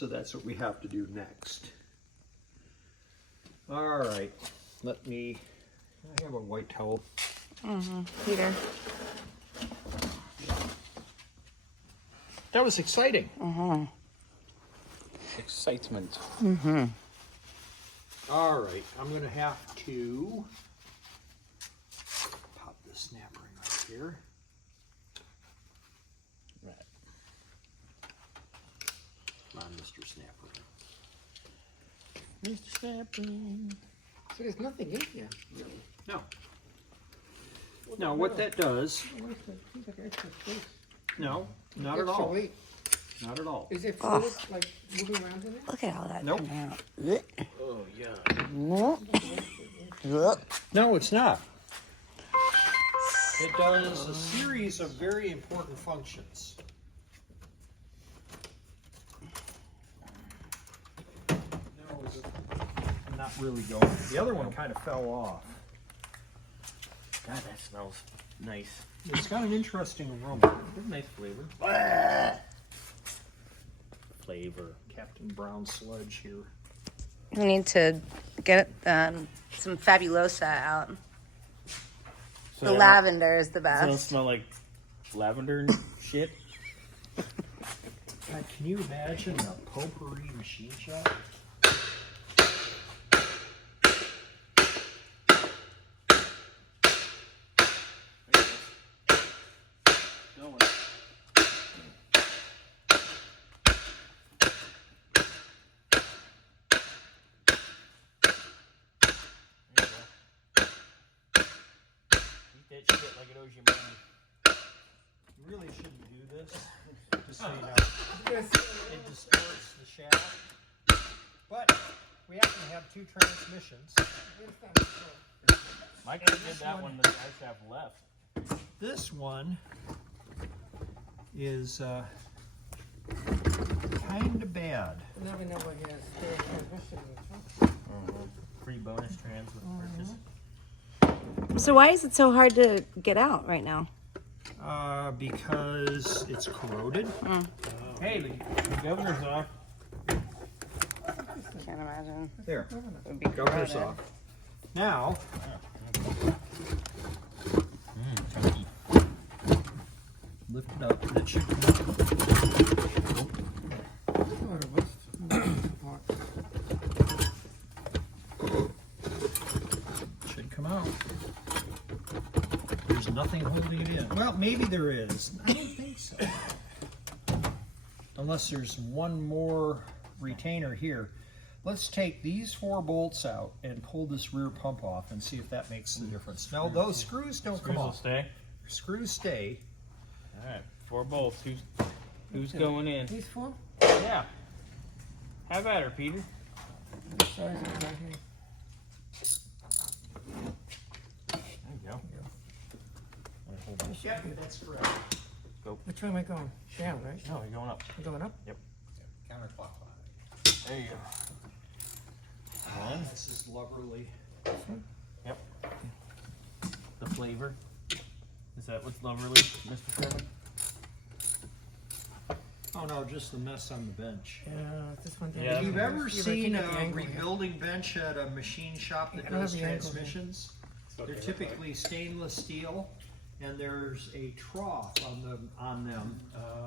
So that's what we have to do next. All right, I have a white towel. Peter. That was exciting. Excitement. All right, I'm gonna have to pop this snap ring right here. Right. Come on, Mr. Snap Ring. Mr. Snapping. So there's nothing in here. No. Now, what that does, Seems like extra space. no, not at Extra all. weight. Not at all. Is it fluid, like moving around in it? Look at all that Nope. coming out. Oh, yeah. No, it's not. It does a series of very important functions. No, I'm not really going. The other one kind of fell off. God, that smells nice. It's got an interesting aroma. It's a nice flavor. Flavor. Captain Brown sludge here. We need to get some Fabulosa out. So The that- lavender is the Does it best. smell like lavender and shit? God, can you imagine a potpourri machine shop? Eat that shit like it owes you money. You really shouldn't do this, just so you know. Yes. It distorts the shaft. But we happen to have two transmissions. Mike did that when the ice shaft left. This one is kind of bad. Now we know what he has spare transmission in the truck. Free bonus trans with purchase. So why is it so hard to get out right now? Because it's corroded. Hey, the governor's off. Can't imagine. There, It would be governor's corroded. off. Now, Chunky. lift it up. That should come Oh, it was. Should come out. There's nothing holding it in. Well, maybe there is. I don't think so. Unless there's one more retainer here. Let's take these 4 bolts out and pull this rear pump off and see if that makes the difference. No, those screws don't Screws come will off. stay. Screws stay. All right, 4 bolts. Who's going in? These four? Yeah. Have at her, Peter. This size is right here. There you go. Yep, that's correct. Which way am I going? Down, right? No, you're going up. I'm going up? Counterclockwise. There you go. One. This is Loverly. Yep. The flavor. Is that what's Loverly, Mr. Sherman? Oh no, just the mess on the bench. Yeah, this one down. Yeah. If you've ever Yeah, but I seen can't get the a angle here. rebuilding bench at a machine shop that I don't does have the angle here. transmissions, they're typically stainless steel, and there's a trough on them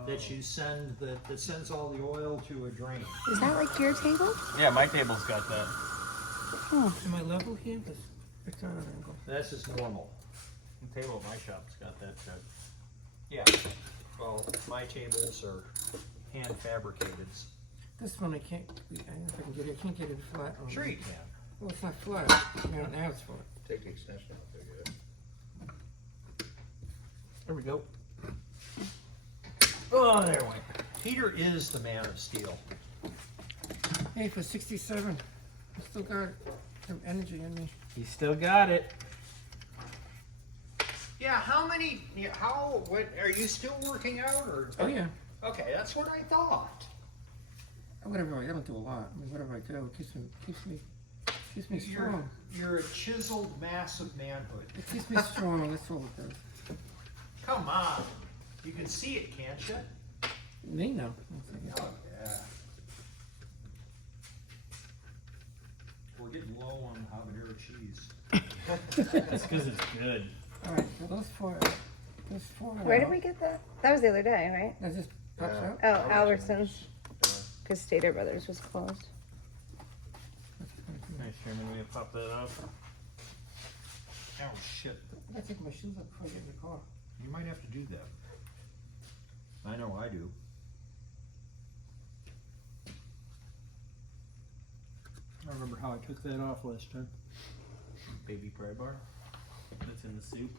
that you send that sends all the oil to a drain. Is that like your table? Yeah, my table's got that. Am I level here? Because it's not an angle. This is normal. The table at my shop's got that shit. Yeah. Well, my tables are hand fabricated. This one I can't, I don't know if I can get it, I can't get it flat on. Sure you can. Well, it's not flat. No, now it's flat. Take the extension out there, good. There we go. Oh, there we went. Peter is the man of steel. Hey, for 67, I still got some energy in me. You still got it. Yeah, what, are you still working out or? Oh yeah. Okay, that's what I thought. Whatever, I don't do a lot. I mean, whatever I do, it keeps me strong. You're a chiseled mass of manhood. It keeps me strong, that's all it does. Come on. You can see it, can't you? Me, no. Oh, yeah. cheese. That's because it's good. All right, so those four. Where did we get that? That was the other day, right? That just pops out. Oh, Albertsons. Because Stater Brothers was closed. Hey, Sherman, we gonna pop that off? Oh shit, I gotta take my shoes off before I get in the car. you might have to do that. I know I do. I don't remember how I took that off last time. Baby pry bar that's in the soup.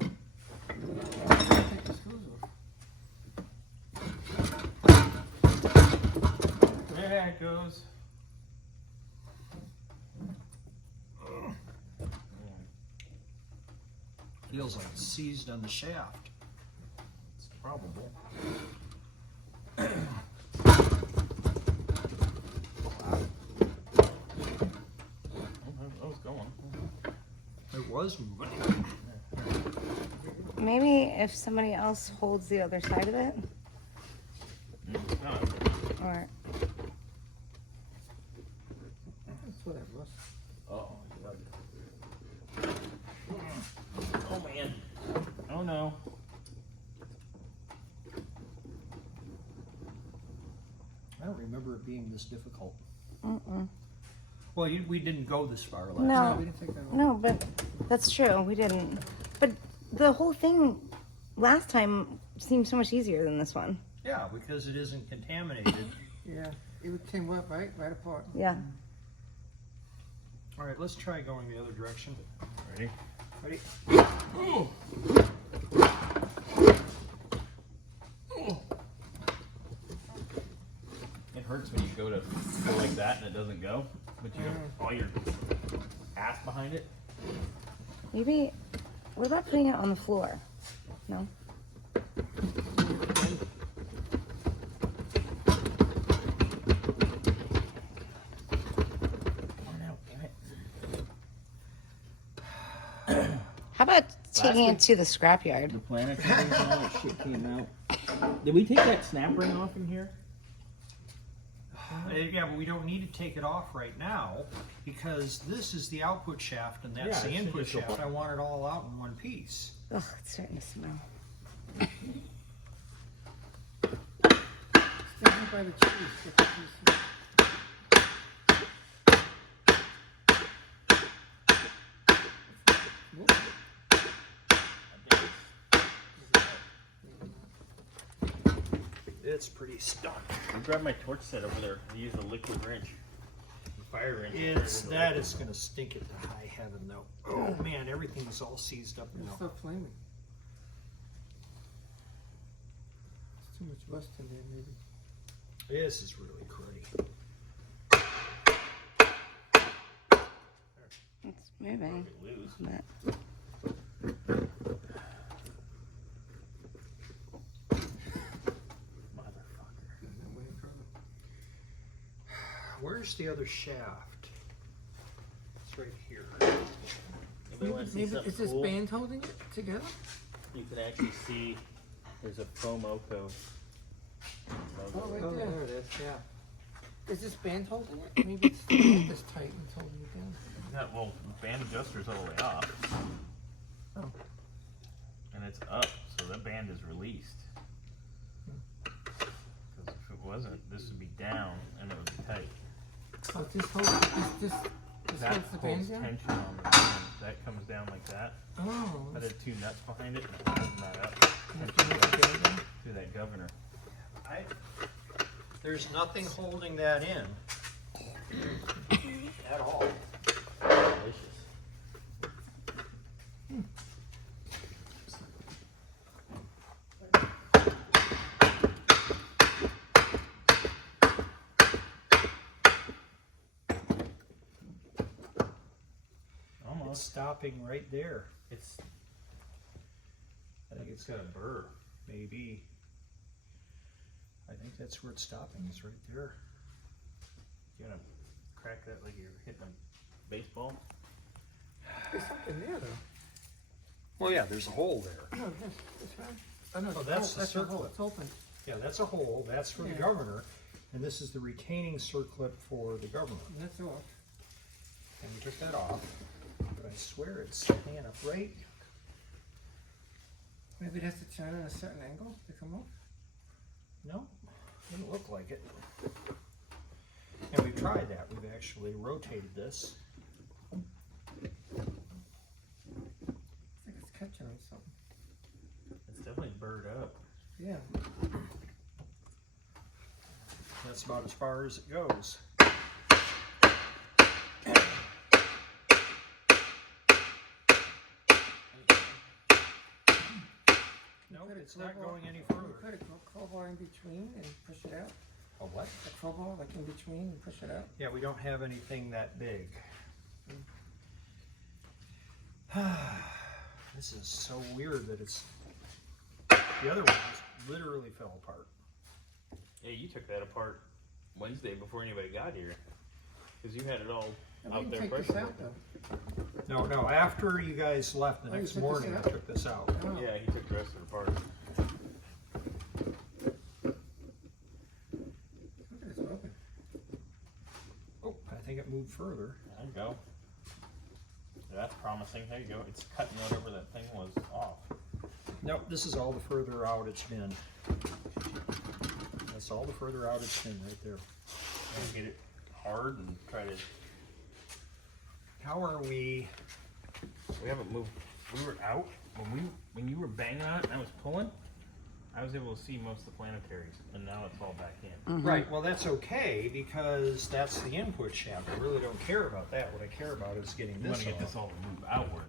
Take the screws off. There it goes. Feels like it's seized on the shaft. It's probable. Oh, that was going. It was moving. Maybe if somebody else holds the other side of it, It's not. or That's what it was. Oh, oh man. Oh no. I don't remember it being this difficult. mm-mm. Well, we didn't go this far last No. time. We didn't take that off. No, but that's true. We didn't. But the whole thing last time seemed so much easier than this one. Yeah, because it isn't contaminated. Yeah, it came up right apart. Yeah. All right, let's try going the other direction. Ready? Ready? It hurts when you go to go like that and it doesn't go, but you have all your ass behind it. Maybe. What about putting it on the floor? No. How about taking it to the scrapyard? The planetary and all that shit came out. Did we take that snap ring off in here? Yeah, but we don't need to take it off right now because this is the output shaft and that's Yeah, the it should input just go shaft. I want it all out in one piece. Ugh, it's starting to smell. Stand by the cheese. Get the cheese. Whoop. It's pretty stuck. I grabbed my torch set over there and used a liquid wrench. The fire wrench. That is going to stink it to high heaven though. Oh man, everything's all seized up It'll now. stop flaming. There's too much rust in there, maybe. This is really cruddy. It's moving. Loose. But Where's the other shaft? It's right here. Anybody want to see Maybe something is this cool? band holding it together? You can actually see there's a Ford-o-Matic. Oh, right Oh, there. there it is. Yeah. Is this band holding it? Maybe it's the band that's tight and it's holding it down. Yeah, well, band adjuster's all the way off. Oh. And it's up, so that band is released. Because if it wasn't, this would be down and it would be tight. Oh, this holds this That holds the band holds down? tension on the band. That comes down like that. Oh. That had two nuts behind it and it holds that up. That's Tension what the goes band down? through that governor. There's nothing holding that in at all. Delicious. It's Almost. stopping right there. It's I think it's got a burr, maybe. I think that's where it's stopping, is right there. you gonna crack that like you're hitting a baseball. There's something there though. Well, yeah, there's a hole there. No, that's right. Oh, no, Oh, that's the a hole. circlip. It's open. Yeah, that's a hole, that's for the Yeah. governor, and this is the retaining circlip for the governor. And that's off. And we took that off, but I swear it's staying upright. Maybe it has to turn in a certain angle to come off. No, doesn't look like it. And we've tried that. We've actually rotated this. It's like it's catching on something. It's definitely burred up. Yeah. That's about as far as it goes. Nope, it's not going any You further. put a crowbar in between and push it out. A what? A crowbar like in between and push it out. Yeah, we don't have anything that big. This is so weird that it's... The other one just literally fell apart. Yeah, you took that apart Wednesday before anybody got here. Because you had it all And out we there can take this pressure. out though. No, after you guys left the Oh, you next took this morning, I out? took this out. Oh. Yeah, he took the rest of it apart. Look at this open. Oh, I think it moved further. There you go. That's promising. There you go. It's cutting whatever that thing was off. Nope, this is all the further out it's been. That's all the further out it's been right there. And get it hard and try to. How are we? We haven't moved. We were out when you were banging on it and I was pulling. I was able to see most of the planetaries, and now it's all back in. Right, well that's okay because that's the input shaft. I really don't care about that. What I care about is getting You want this to get off. this all to move outward.